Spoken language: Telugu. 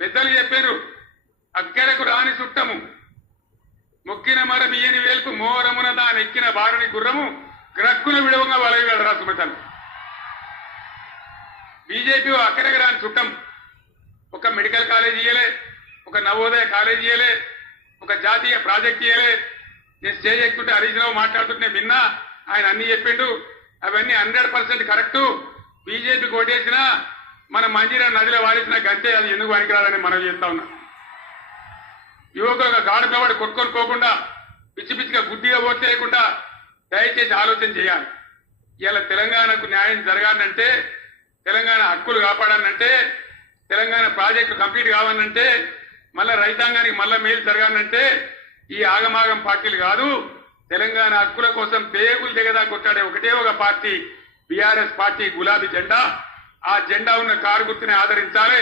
పెద్దలు చెప్పారు, అక్కడకు రాని చుట్టము మొక్కిన మర బియ్యని వేల్పు మోరమున దానెక్కిన బారుని గుర్రము గ్రక్కున విడవంగా వలయగలరా సుమతలు. బీజేపీ అక్కడికి రాని చుట్టం. ఒక మెడికల్ కాలేజ్ ఇయ్యలే, ఒక నవోదయ కాలేజ్ ఇయ్యలే, ఒక జాతీయ ప్రాజెక్ట్ ఇయ్యలే. నేను స్టేజ్ ఎక్కుంటే హరీష్ రావు మాట్లాడుతుంటే విన్నా, ఆయన అన్ని చెప్పిండు. అవన్నీ 100% కరెక్టు. బీజేపీ కోటేసినా మన మంజీరా నదిలో వాడేసిన గంటే అది ఎందుకు పనికిరాదని మనం చేస్తా ఉన్నా. యువకులుగా గాడు కబడి కొట్టుకోకుండా పిచ్చి పిచ్చిగా గుడ్డిగా ఓట్ చేయకుండా దయచేసి ఆలోచన చేయాలి. ఇలా తెలంగాణకు న్యాయం జరగాలంటే, తెలంగాణ హక్కులు కాపాడాలంటే, తెలంగాణ ప్రాజెక్టు కంప్లీట్ కావాలంటే, మళ్ళా రైతాంగానికి మళ్ళా మేలు జరగాలంటే ఈ ఆగమాగం పార్టీలు కాదు. తెలంగాణ హక్కుల కోసం పేగులు దిగదా కొట్టాడే ఒకటే ఒక పార్టీ బీఆర్ఎస్ పార్టీ, గులాబీ జెండా. ఆ జెండా ఉన్న కారు గుర్తుని ఆదరించాలి.